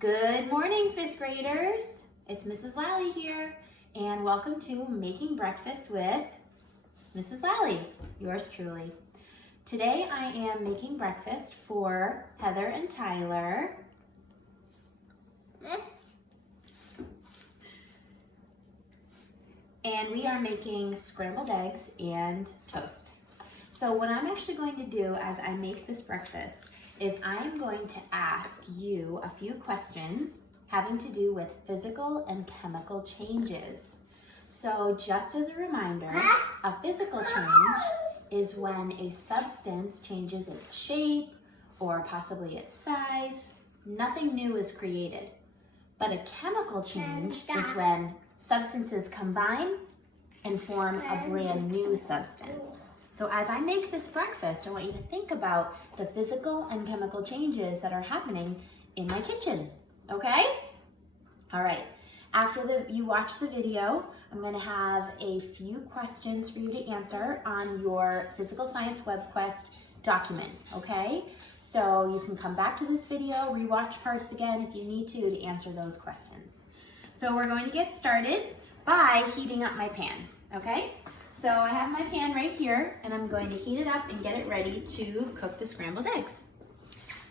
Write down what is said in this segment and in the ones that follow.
Good morning, fifth graders. It's Mrs. Lally here, and welcome to Making Breakfast with Mrs. Lally, yours truly. Today I am making breakfast for Heather and Tyler. And we are making scrambled eggs and toast. So what I'm actually going to do as I make this breakfast is I'm going to ask you a few questions having to do with physical and chemical changes. So just as a reminder, a physical change is when a substance changes its shape or possibly its size. Nothing new is created. But a chemical change is when substances combine and form a brand new substance. So as I make this breakfast, I want you to think about the physical and chemical changes that are happening in my kitchen, okay? All right, after you watch the video, I'm gonna have a few questions for you to answer on your Physical Science WebQuest document, okay? So you can come back to this video, rewatch parts again if you need to answer those questions. So we're going to get started by heating up my pan, okay? So I have my pan right here, and I'm going to heat it up and get it ready to cook the scrambled eggs.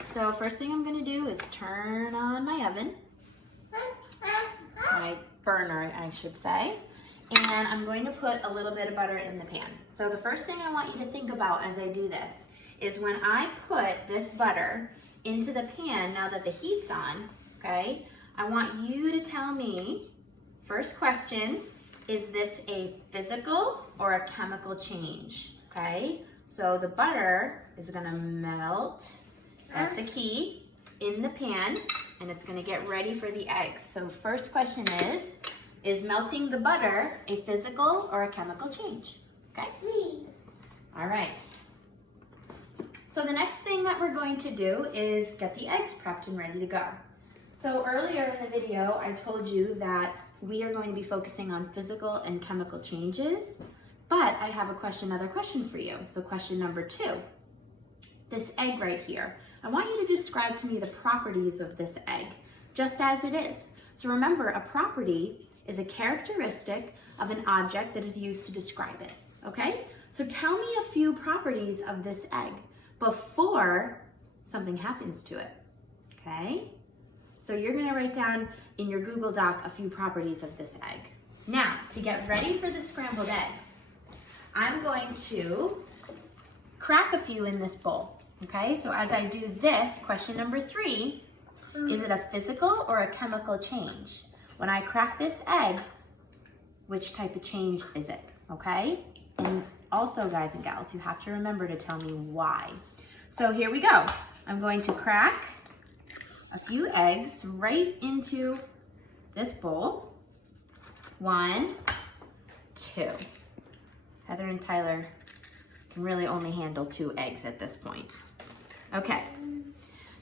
So first thing I'm gonna do is turn on my oven, my burner, I should say, and I'm going to put a little bit of butter in the pan. So the first thing I want you to think about as I do this is when I put this butter into the pan, now that the heat's on, okay, I want you to tell me, first question, is this a physical or a chemical change, okay? So the butter is gonna melt, that's a key, in the pan, and it's gonna get ready for the eggs. So first question is melting the butter a physical or a chemical change, okay? All right. So the next thing that we're going to do is get the eggs prepped and ready to go. So earlier in the video, I told you that we are going to be focusing on physical and chemical changes, but I have another question for you. So question number 2, this egg right here. I want you to describe to me the properties of this egg, just as it is. So remember, a property is a characteristic of an object that is used to describe it, okay? So tell me a few properties of this egg before something happens to it, okay? So you're gonna write down in your Google Doc a few properties of this egg. Now, to get ready for the scrambled eggs, I'm going to crack a few in this bowl, okay? So as I do this, question number 3, is it a physical or a chemical change? When I crack this egg, which type of change is it, okay? And also, guys and gals, you have to remember to tell me why. So here we go. I'm going to crack a few eggs right into this bowl. 1, 2. Heather and Tyler can really only handle 2 eggs at this point. Okay,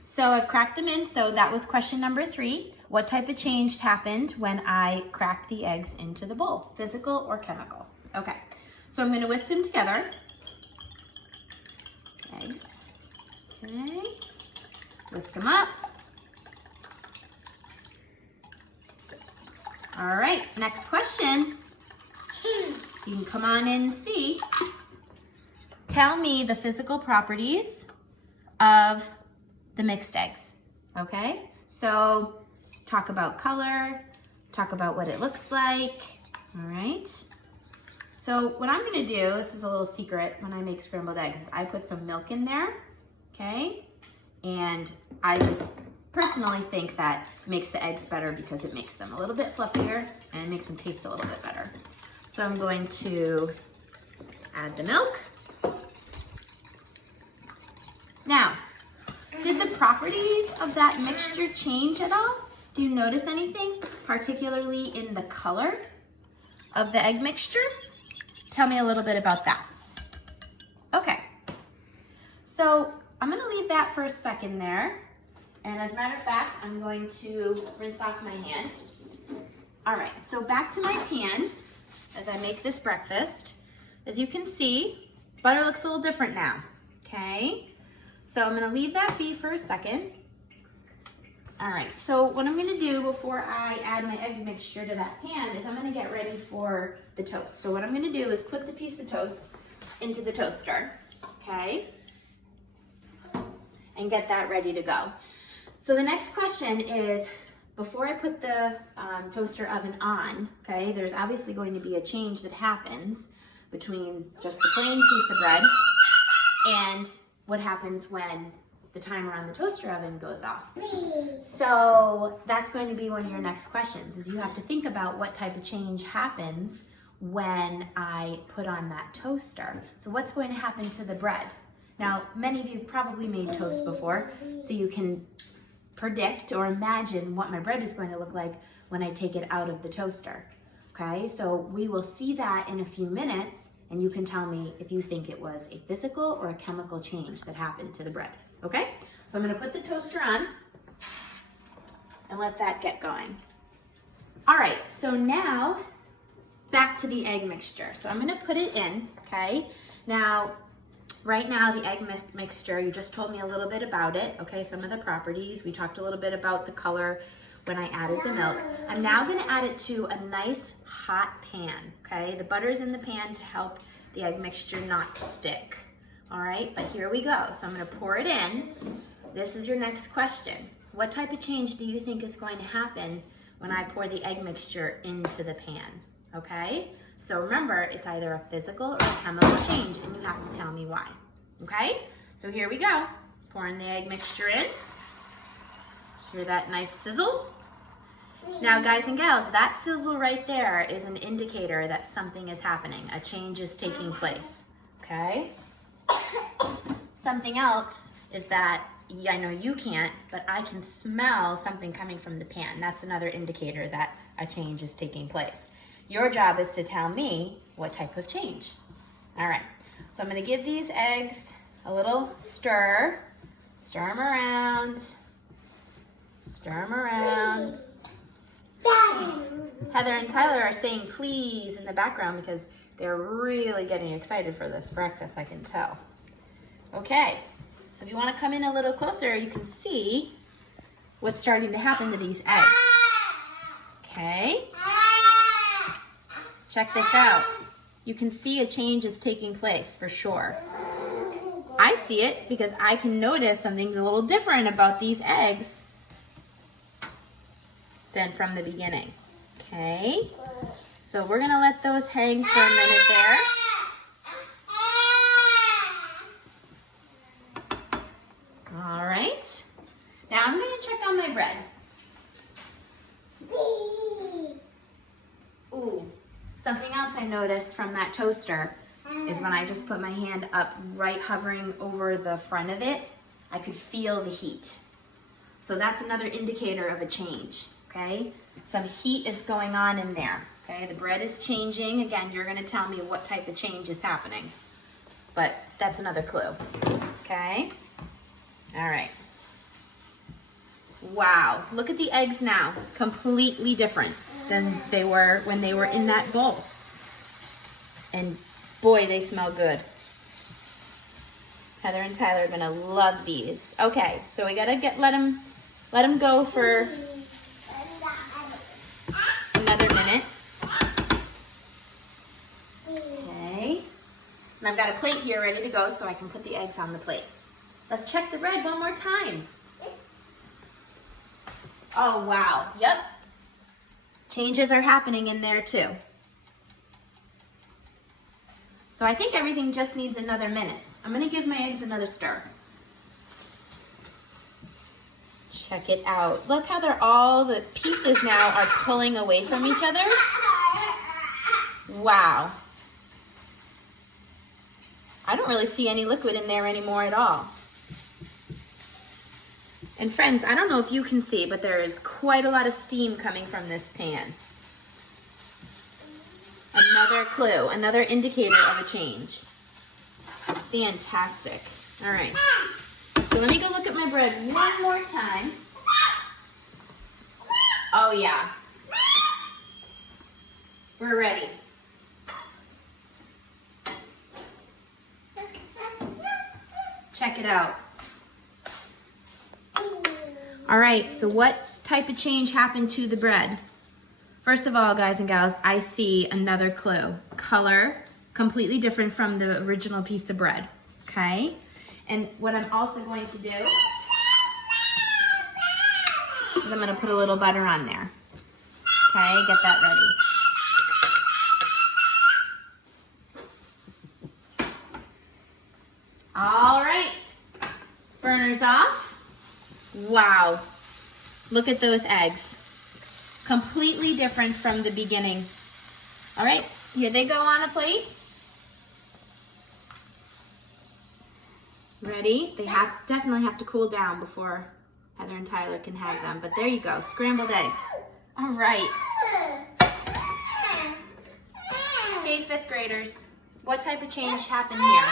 so I've cracked them in. So that was question number 3. What type of change happened when I cracked the eggs into the bowl? Physical or chemical? Okay, so I'm gonna whisk them together. Eggs, okay, whisk them up. All right, next question. You can come on in and see. Tell me the physical properties of the mixed eggs, okay? So talk about color, talk about what it looks like, all right? So what I'm gonna do, this is a little secret when I make scrambled eggs, is I put some milk in there, okay? And I just personally think that makes the eggs better because it makes them a little bit fluffier and makes them taste a little bit better. So I'm going to add the milk. Now, did the properties of that mixture change at all? Do you notice anything, particularly in the color of the egg mixture? Tell me a little bit about that. Okay, so I'm gonna leave that for a second there. And as a matter of fact, I'm going to rinse off my hands. All right, so back to my pan as I make this breakfast. As you can see, butter looks a little different now, okay? So I'm gonna leave that be for a second. All right, so what I'm gonna do before I add my egg mixture to that pan is I'm gonna get ready for the toast. So what I'm gonna do is put the piece of toast into the toaster, okay? And get that ready to go. So the next question is, before I put the toaster oven on, okay, there's obviously going to be a change that happens between just the plain piece of bread and what happens when the timer on the toaster oven goes off. So that's going to be one of your next questions, is you have to think about what type of change happens when I put on that toaster. So what's going to happen to the bread? Now, many of you have probably made toast before, so you can predict or imagine what my bread is going to look like when I take it out of the toaster. Okay, so we will see that in a few minutes, and you can tell me if you think it was a physical or a chemical change that happened to the bread. Okay, so I'm gonna put the toaster on and let that get going. All right, so now back to the egg mixture. So I'm gonna put it in, okay? Now, right now the egg mixture, you just told me a little bit about it, okay? Some of the properties. We talked a little bit about the color when I added the milk. I'm now gonna add it to a nice hot pan, okay? The butter's in the pan to help the egg mixture not stick. All right, but here we go. So I'm gonna pour it in. This is your next question. What type of change do you think is going to happen when I pour the egg mixture into the pan, okay? So remember, it's either a physical or a chemical change, and you have to tell me why, okay? So here we go. Pouring the egg mixture in. Hear that nice sizzle? Now, guys and gals, that sizzle right there is an indicator that something is happening. A change is taking place, okay? Something else is that, I know you can't, but I can smell something coming from the pan. That's another indicator that a change is taking place. Your job is to tell me what type of change. All right, so I'm gonna give these eggs a little stir. Stir them around. Stir them around. Heather and Tyler are saying please in the background because they're really getting excited for this breakfast, I can tell. Okay, so if you want to come in a little closer, you can see what's starting to happen to these eggs. Okay, check this out. You can see a change is taking place for sure. I see it because I can notice something's a little different about these eggs than from the beginning. Okay, so we're gonna let those hang for a minute there. All right, now I'm gonna check on my bread. Ooh, something else I noticed from that toaster is when I just put my hand up, right hovering over the front of it, I could feel the heat. So that's another indicator of a change, okay? Some heat is going on in there, okay? The bread is changing. Again, you're gonna tell me what type of change is happening, but that's another clue, okay? All right. Wow, look at the eggs now. Completely different than they were when they were in that bowl. And boy, they smell good. Heather and Tyler are gonna love these. Okay, so we gotta let them go for another minute. Okay, and I've got a plate here ready to go so I can put the eggs on the plate. Let's check the bread one more time. Oh, wow. Yep. Changes are happening in there too. So I think everything just needs another minute. I'm going to give my eggs another stir. Check it out. Look how all the pieces now are pulling away from each other. Wow. I don't really see any liquid in there anymore at all. And friends, I don't know if you can see, but there is quite a lot of steam coming from this pan. Another clue, another indicator of a change. Fantastic. All right. So let me go look at my bread one more time. Oh yeah. We're ready. Check it out. All right, so what type of change happened to the bread? First of all, guys and gals, I see another clue. Color, completely different from the original piece of bread, okay? And what I'm also going to do is I'm gonna put a little butter on there. Okay, get that ready. All right, burners off. Wow, look at those eggs. Completely different from the beginning. All right, here they go on a plate. Ready? They definitely have to cool down before Heather and Tyler can have them. But there you go, scrambled eggs. All right. Okay, fifth graders, what type of change happened here?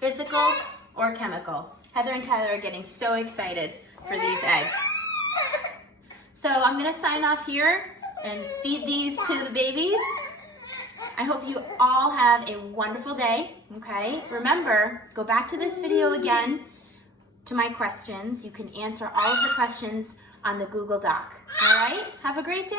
Physical or chemical? Heather and Tyler are getting so excited for these eggs. So I'm gonna sign off here and feed these to the babies. I hope you all have a wonderful day, okay? Remember, go back to this video again to my questions. You can answer all of the questions on the Google Doc, all right? Have a great day.